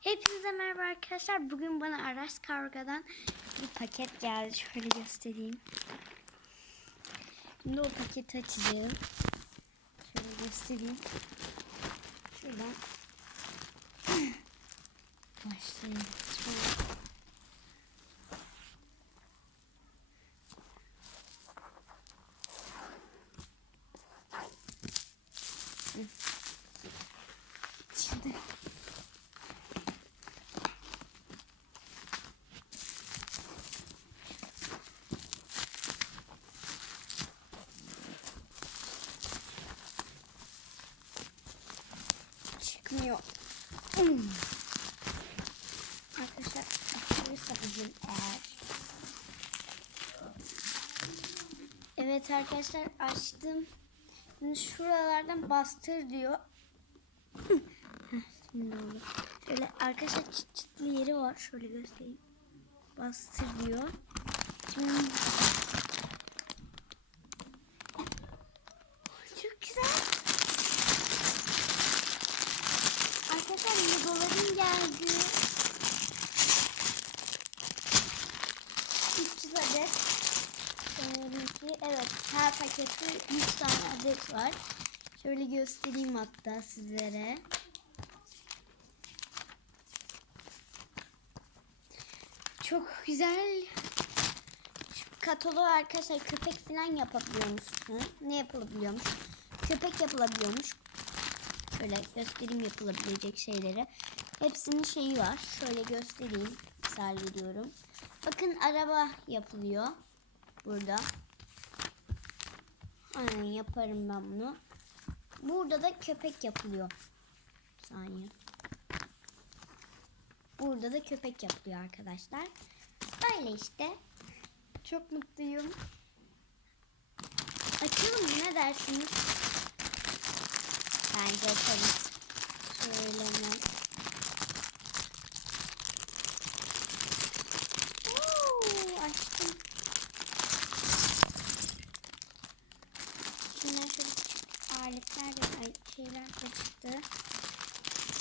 Hepinize merhaba arkadaşlar. Bugün bana Aras Karga'dan bir paket geldi. Şöyle göstereyim. Şimdi o paketi açacağım. Şöyle göstereyim. Şuradan başlayayım. Şöyle. Şimdi çıkmıyor. Evet arkadaşlar açtım. Şimdi şuralardan bastır diyor. Şimdi oldu. Şöyle arkadaşlar çıt çıtlı yeri var. Şöyle göstereyim. Bastır diyor. Şimdi çok güzel. Arkadaşlar Legoların geldi. 300 adet. Ki evet her pakette 100 tane adet var. Şöyle göstereyim hatta sizlere. Çok güzel. Şu kataloğu arkadaşlar köpek falan yapabiliyormuşsun. Ne yapılabiliyormuş? Köpek yapılabiliyormuş. Şöyle göstereyim yapılabilecek şeyleri. Hepsinin şeyi var. Şöyle göstereyim. Misal veriyorum. Bakın araba yapılıyor. Burada. Aynen yaparım ben bunu. Burada da köpek yapılıyor. Bir saniye. Burada da köpek yapılıyor arkadaşlar. Böyle işte. Çok mutluyum. Açalım mı ne dersiniz? Bence açalım. Şöyle hemen. Oo, açtım. Şundan şöyle küçük aletler de ay, şeyler de çıktı.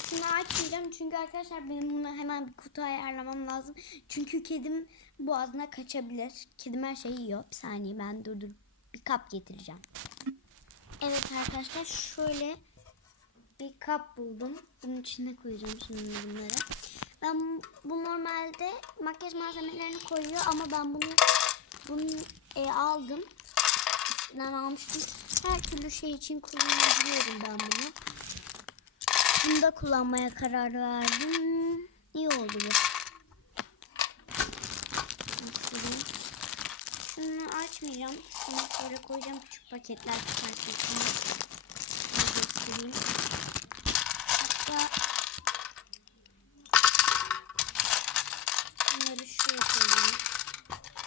Şunu açmayacağım çünkü arkadaşlar benim bunu hemen bir kutu ayarlamam lazım. Çünkü kedim boğazına kaçabilir. Kedim her şeyi yiyor. Bir saniye ben durdur bir kap getireceğim. Evet arkadaşlar şöyle bir kap buldum. Bunun içine koyacağım şimdi bunları. Ben bu normalde makyaj malzemelerini koyuyor ama ben bunu bunu e, aldım. Ben almıştım. Her türlü şey için kullanabiliyorum ben bunu. Bunu da kullanmaya karar verdim. İyi oldu bu. Şunu açmayacağım. Şunu böyle koyacağım küçük paketler çıkartacağım. Göstereyim. Hatta bunları şuraya koyayım.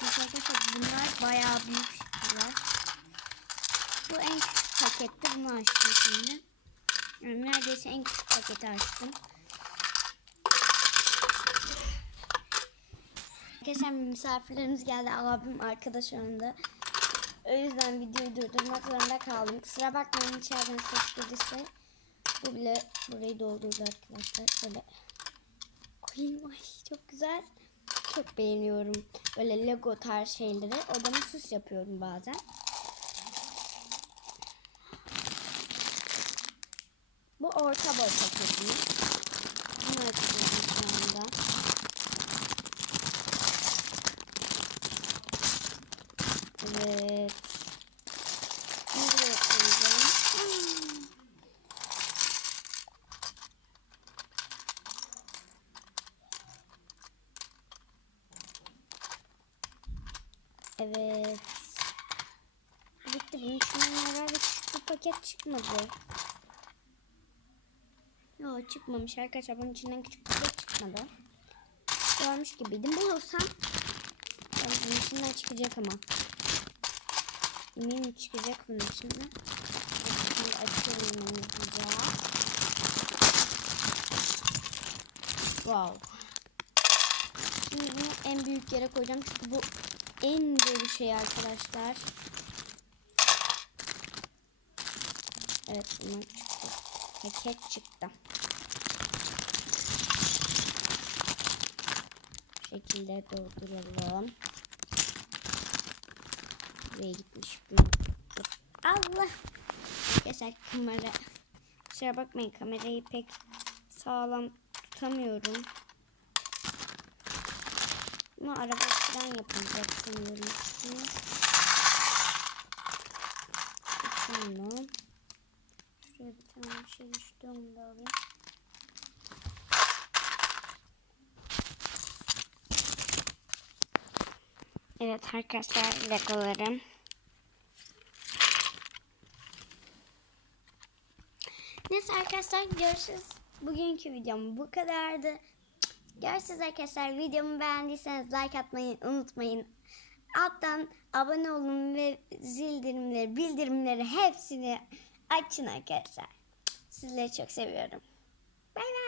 Arkadaşlar bunlar bayağı büyük şeyler. Bu en küçük pakette bunu açtım şimdi. Neredeyse en küçük paketi açtım. Arkadaşlar misafirlerimiz geldi. Abim arkadaş önünde. O yüzden videoyu durdurmak zorunda kaldım. Kusura bakmayın içeriden ses gelirse. Bu bile burayı doldurdu arkadaşlar. Şöyle koyayım. Ay çok güzel. Çok beğeniyorum. Böyle Lego tarz şeyleri. Odama süs yapıyorum bazen. Orta boy paketimiz. Bunu açıyorum şu anda. Evet. Buraya koyacağım. Evet. Bitti. Bunun herhalde küçük bir paket çıkmadı. Yok çıkmamış arkadaşlar. Bunun içinden küçük bir şey çıkmadı. Görmüş gibiydim. Bulursam bunun içinden çıkacak ama. Eminim çıkacak bunun içinden. Şimdi açıyorum hızlıca. Wow. Şimdi bunu en büyük yere koyacağım. Çünkü bu en dolu şey arkadaşlar. Evet bundan çıktı. Paket çıktı. Şekilde dolduralım. Buraya gitmiş. Allah. Arkadaşlar kamera. Kusura bakmayın kamerayı pek sağlam tutamıyorum. Ama araba falan yapılacak sanıyorum. Tamam. Şuraya bir tane şey düştü onu da alayım. Evet arkadaşlar legolarım. Neyse arkadaşlar görüşürüz. Bugünkü videom bu kadardı. Görüşürüz arkadaşlar. Videomu beğendiyseniz like atmayı unutmayın. Alttan abone olun ve zildirimleri, bildirimleri hepsini açın arkadaşlar. Sizleri çok seviyorum. Bay bay.